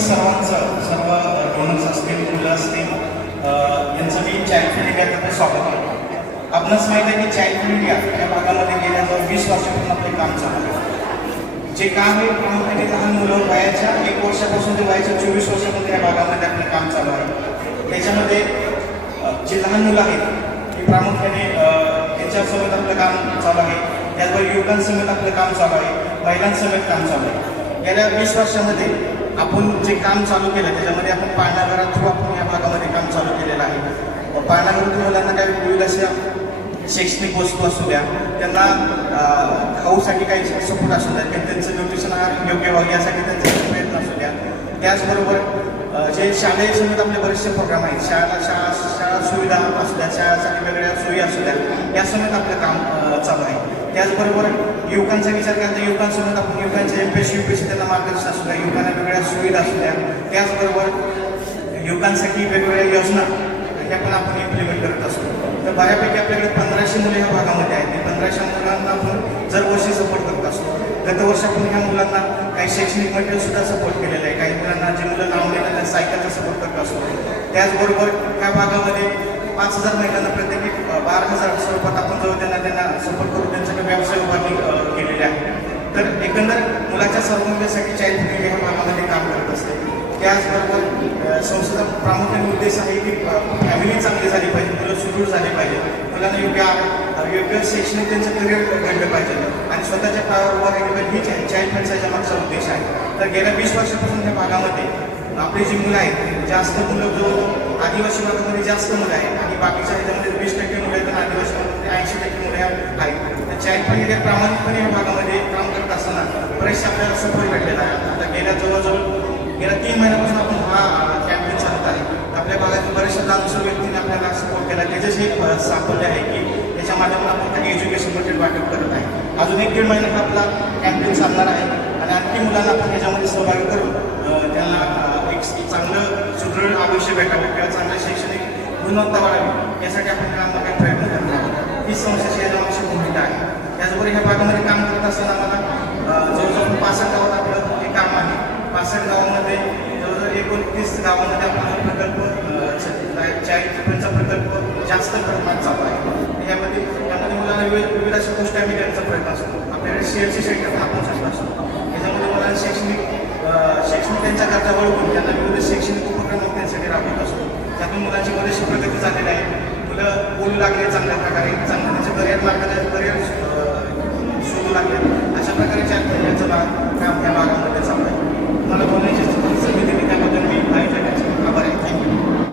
सर्वांचं सर्व डोनर्स असतील मुलं असतील यांचं मी चाइल्ड फ्री इंडियातर्फे स्वागत करतो. आपणास माहीत आहे की चाइल्ड फ्री इंडिया या भागामध्ये गेल्या जवळ वीस वर्षापासून आपले काम चालू आहे. जे काम आहे प्रामुख्याने लहान मुलं वयाच्या एक वर्षापासून ते वयाच्या चोवीस वर्षामध्ये या भागामध्ये आपलं काम चालू आहे. त्याच्यामध्ये जे लहान मुलं आहेत ते प्रामुख्याने अ, त्यांच्यासोबत आपलं काम चालू आहे. त्याचबरोबर युवकांसमेत आपलं काम चालू आहे. महिलांसमेत काम चालू आहे. गेल्या वीस वर्षामध्ये आपण जे काम चालू केलं त्याच्यामध्ये आपण पाळणाघरा थ्रू आपण या भागामध्ये काम चालू केलेलं आहे. पाळणाघर थ्रू मुलांना काही विविध अशा शैक्षणिक वस्तू असू द्या त्यांना खाऊसाठी काही सपोर्ट असू द्या त्यांचं न्यूट्रिशन योग्य व्हावं यासाठी त्यांचा प्रयत्न असू द्या. त्याचबरोबर जे शालेय समेत आपले बरेचसे प्रोग्राम आहेत शाळा शाळा शाळा सुविधा असू द्या शाळासाठी वेगळ्या सोयी असू द्या या समेत आपलं काम चालू आहे. त्याचबरोबर युवकांचा विचार केला तर युवकांसोबत आपण युवकांच्या M P S U P S त्यांना मार्गदर्शन असू द्या. युवकांना वेगवेगळ्या सुविधा असू द्या. त्याचबरोबर युवकांसाठी वेगवेगळ्या योजना ह्या पण आपण इम्प्लिमेंट करत असतो तर बऱ्यापैकी आपल्याकडे पंधराशे मुलं ह्या भागामध्ये आहेत. ते पंधराशे मुलांना आपण दरवर्षी सपोर्ट करत असतो गतवर्षी आपण ह्या मुलांना काही शैक्षणिक मटेरियल सुद्धा सपोर्ट केलेलं आहे. काही मुलांना जे मुलं लांब घेतात त्यांना सायकलचा सपोर्ट करत असतो त्याचबरोबर ह्या भागामध्ये पाच हजार महिलांना प्रत्येकी बारा हजार स्वरूपात आपण जवळ त्यांना त्यांना सपोर्ट करून त्यांच्याकडे व्यवसाय उभारणी केलेली आहे. तर एकंदर मुलाच्या सर्वोन्नतीसाठी चाइल्ड फ्री ह्या भागामध्ये काम करत असते. त्याचबरोबर संस्थेचा प्रामुख्याने उद्देश आहे की फॅमिली चांगली झाली पाहिजे मुलं सुदृढ झाली पाहिजे. मुलांना योग्य योग्य शैक्षणिक त्यांचं करिअर घडलं पाहिजे. आणि स्वतःच्या पायावर उभा राहिली पाहिजे ही चाइल्ड फ्रेंडचा मागचा उद्देश आहे. तर गेल्या वीस वर्षापासून त्या भागामध्ये आपली जी मुलं आहेत जास्त मुलं जो आदिवासी भागामध्ये जास्त मुलं आहेत आणि बाकीच्या ह्याच्यामध्ये वीस टक्के मुलं आहेत आदिवासी भागामध्ये ऐंशी टक्के मुलं आहेत. तर चाइल्ड फ्रेंड प्रामाणिकपणे या भागामध्ये काम करत असताना बरेचसे आपल्याला सपोर्ट भेटलेला आहे. आता गेल्या जवळजवळ गेल्या तीन महिन्यापासून आपण हा कॅम्पेन चालत आहे. आपल्या भागातील बऱ्याचशा लांबसर व्यक्तींनी आपल्याला सपोर्ट केला. त्याच्याशी सापडले आहे की त्याच्या माध्यमातून आपण काही एज्युकेशन बजेट वाटप करत आहे. अजून एक दीड महिन्यात आपला कॅम्पेन चालणार आहे. आणि आणखी मुलांना आपण त्याच्यामध्ये सहभागी करून त्यांना एक चांगलं सुदृढ आयुष्य भेटावं किंवा चांगलं शैक्षणिक गुणवत्ता वाढावी यासाठी आपण काम काही प्रयत्न करत आहोत. ही संस्थेची आमची भूमिका आहे. त्याचबरोबर ह्या भागामध्ये काम करत असताना आम्हाला जवळजवळ पासष्ट गावात आपलं हे काम आहे. पासष्ट गावामध्ये जवळजवळ एकोणतीस गावामध्ये आपला प्रकल्प चाळीस चिल्ड्रनचा प्रकल्प जास्त प्रमाणात चालू आहे. यामध्ये त्यामध्ये मुलांना विविध अशा गोष्टी आम्ही त्यांचा प्रयत्न असतो. आपल्याकडे शेअरची शेट आपण असतो. त्याच्यामध्ये शैक्षणिक शैक्षणिक त्यांच्या गरजा ओळखून त्यांना विविध शैक्षणिक उपक्रम त्यांच्यासाठी राबवत असतो त्यातून मुलांची बरीचशी प्रगती झालेली आहे. मुलं बोलू लागले चांगल्या प्रकारे चांगलं त्यांचे करिअर लागलं करिअर शोधू लागले. अशा प्रकारे चार काम